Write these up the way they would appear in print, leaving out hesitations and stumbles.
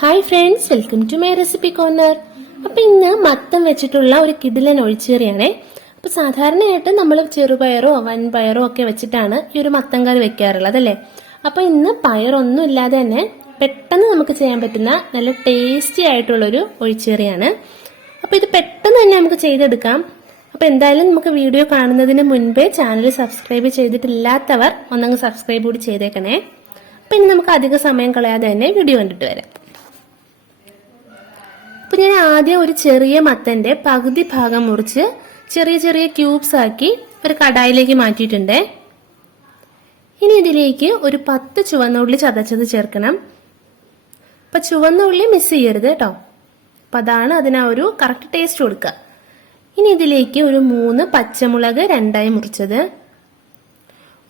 Hi friends, welcome to my recipe corner. അപ്പൊ ഇന്ന് മത്തം വെച്ചിട്ടുള്ള ഒരു കിടിലൻ ഒഴിച്ചുകറിയാണേ. അപ്പൊ സാധാരണയായിട്ട് നമ്മൾ ചെറുപയറോ വൻപയറോ ഒക്കെ വെച്ചിട്ടാണ് ഈ ഒരു മത്തം കറി വെക്കാറുള്ളത് അല്ലേ. അപ്പൊ ഇന്ന് പയറൊന്നും ഇല്ലാതെ തന്നെ പെട്ടെന്ന് നമുക്ക് ചെയ്യാൻ പറ്റുന്ന നല്ല ടേസ്റ്റി ആയിട്ടുള്ളൊരു ഒഴിച്ചുകറിയാണ്. അപ്പൊ ഇത് പെട്ടെന്ന് തന്നെ നമുക്ക് ചെയ്തെടുക്കാം. അപ്പൊ എന്തായാലും നമുക്ക് വീഡിയോ കാണുന്നതിന് മുൻപേ ചാനൽ സബ്സ്ക്രൈബ് ചെയ്തിട്ടില്ലാത്തവർ ഒന്നങ്ങ് സബ്സ്ക്രൈബ് കൂടി ചെയ്തേക്കണേ. അപ്പൊ ഇനി നമുക്ക് അധിക സമയം കളയാതെ തന്നെ വീഡിയോ കണ്ടിട്ട് വരാം. അപ്പൊ ഞാൻ ആദ്യം ഒരു ചെറിയ മത്തന്റെ പകുതി ഭാഗം മുറിച്ച് ചെറിയ ചെറിയ ക്യൂബ്സ് ആക്കി ഒരു കടായിലേക്ക് മാറ്റിയിട്ടുണ്ട്. ഇനി ഇതിലേക്ക് ഒരു 10 ചുവന്ന ഉള്ളി ചതച്ചത് ചേർക്കണം. അപ്പൊ ചുവന്ന ഉള്ളി മിസ് ചെയ്യരുത് കേട്ടോ. അപ്പൊ അതാണ് അതിനാ ഒരു കറക്റ്റ് ടേസ്റ്റ് കൊടുക്കുക. ഇനി ഇതിലേക്ക് ഒരു 3 പച്ചമുളക് രണ്ടായി മുറിച്ചത്,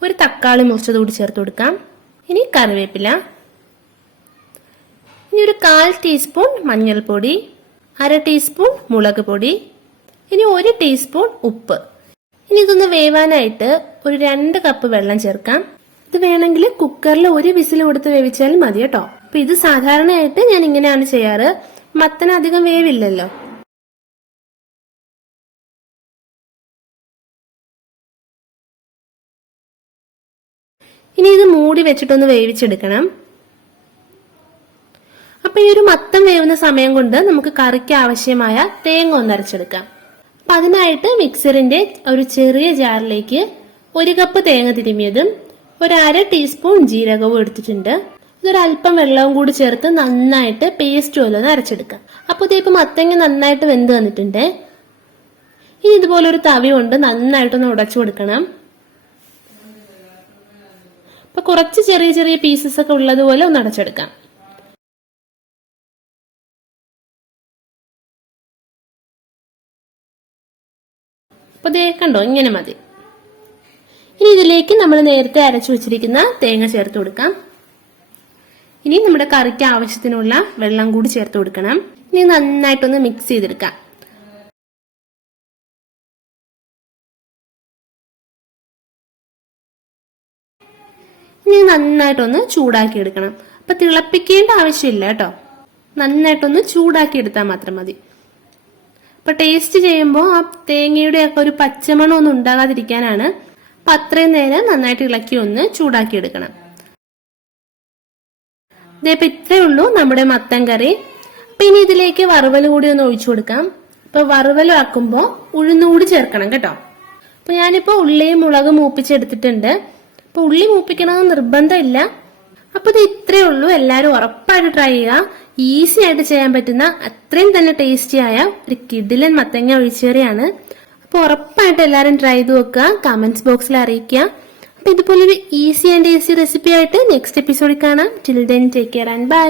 ഒരു തക്കാളി മുറിച്ചത് കൂടി ചേർത്ത് കൊടുക്കാം. ഇനി കറിവേപ്പില, ഇനി ഒരു 1/4 ടീസ്പൂൺ മഞ്ഞൾപ്പൊടി, 1/2 ടീസ്പൂൺ മുളക് പൊടി, ഇനി 1 ടീസ്പൂൺ ഉപ്പ്. ഇനി ഇതൊന്ന് വേവാനായിട്ട് ഒരു 2 കപ്പ് വെള്ളം ചേർക്കാം. ഇത് വേണമെങ്കിൽ കുക്കറിൽ ഒരു വിസിൽ കൊടുത്ത് വേവിച്ചാലും മതി കേട്ടോ. അപ്പൊ ഇത് സാധാരണയായിട്ട് ഞാൻ ഇങ്ങനെയാണ് ചെയ്യാറ്, മത്തന് അധികം വേവില്ലല്ലോ. ഇനി ഇത് മൂടി വെച്ചിട്ടൊന്ന് വേവിച്ചെടുക്കണം. അപ്പൊ ഈ ഒരു മത്തം വേവുന്ന സമയം കൊണ്ട് നമുക്ക് കറിക്ക് ആവശ്യമായ തേങ്ങ ഒന്ന് അരച്ചെടുക്കാം. അപ്പൊ അതിനായിട്ട് മിക്സറിന്റെ ഒരു ചെറിയ ജാറിലേക്ക് 1 കപ്പ് തേങ്ങ തിരുമിയതും 1/2 ടീസ്പൂൺ ജീരകവും എടുത്തിട്ടുണ്ട്. ഇതൊരല്പം വെള്ളവും കൂടി ചേർത്ത് നന്നായിട്ട് പേസ്റ്റ് പോലെ ഒന്ന് അരച്ചെടുക്കാം. അപ്പൊ ഇതേപ്പോ മത്തങ്ങ നന്നായിട്ട് വെന്ത് വന്നിട്ടുണ്ട്. ഇനി ഇതുപോലെ ഒരു തവി കൊണ്ട് നന്നായിട്ടൊന്ന് ഉടച്ചു കൊടുക്കണം. അപ്പൊ കുറച്ച് ചെറിയ ചെറിയ പീസസ് ഒക്കെ ഉള്ളതുപോലെ ഒന്ന് അടച്ചെടുക്കാം. അപ്പൊ ദേ കണ്ടോ, ഇങ്ങനെ മതി. ഇനി ഇതിലേക്ക് നമ്മൾ നേരത്തെ അരച്ചു വെച്ചിരിക്കുന്ന തേങ്ങ ചേർത്ത് കൊടുക്കാം. ഇനി നമ്മുടെ കറിക്ക് ആവശ്യത്തിനുള്ള വെള്ളം കൂടി ചേർത്ത് കൊടുക്കണം. ഇനി നന്നായിട്ടൊന്ന് മിക്സ് ചെയ്തെടുക്കാം. ഇനി നന്നായിട്ടൊന്ന് ചൂടാക്കി എടുക്കണം. അപ്പൊ തിളപ്പിക്കേണ്ട ആവശ്യമില്ല കേട്ടോ, നന്നായിട്ടൊന്ന് ചൂടാക്കി എടുത്താൽ മാത്രം മതി. അപ്പൊ ടേസ്റ്റ് ചെയ്യുമ്പോൾ ആ തേങ്ങയുടെ ഒക്കെ ഒരു പച്ചമണം ഒന്നും ഉണ്ടാകാതിരിക്കാനാണ്. അപ്പൊ അത്രയും നേരം നന്നായിട്ട് ഇളക്കി ഒന്ന് ചൂടാക്കി എടുക്കണം. ഇതേപ്പോ ഇത്രയേ ഉള്ളൂ നമ്മുടെ മത്തൻ കറി. അപ്പൊ ഇനി ഇതിലേക്ക് വറുവൽ കൂടി ഒന്ന് ഒഴിച്ചു കൊടുക്കാം. അപ്പൊ വറുവലാക്കുമ്പോൾ ഉഴുന്നുകൂടി ചേർക്കണം കേട്ടോ. അപ്പൊ ഞാനിപ്പോ ഉള്ളിയും മുളകും മൂപ്പിച്ചെടുത്തിട്ടുണ്ട്. അപ്പൊ ഉള്ളി മൂപ്പിക്കണമെന്ന് നിർബന്ധമില്ല. അപ്പൊ ഇത് ഇത്രയേ ഉള്ളൂ. എല്ലാരും ഉറപ്പായിട്ട് ട്രൈ ചെയ്യുക. ഈസി ആയിട്ട് ചെയ്യാൻ പറ്റുന്ന അത്രയും തന്നെ ടേസ്റ്റി ആയ ഒരു കിടിലൻ മത്തങ്ങ ഒഴിച്ചുകറിയാണ്. അപ്പൊ ഉറപ്പായിട്ട് എല്ലാരും ട്രൈ ചെയ്ത് നോക്കുക, കമന്റ്സ് ബോക്സിൽ അറിയിക്കുക. അപ്പൊ ഇതുപോലൊരു ഈസി ആൻഡ് ടേസ്റ്റി റെസിപ്പി ആയിട്ട് നെക്സ്റ്റ് എപ്പിസോഡിൽ കാണാം. Till then take care and by.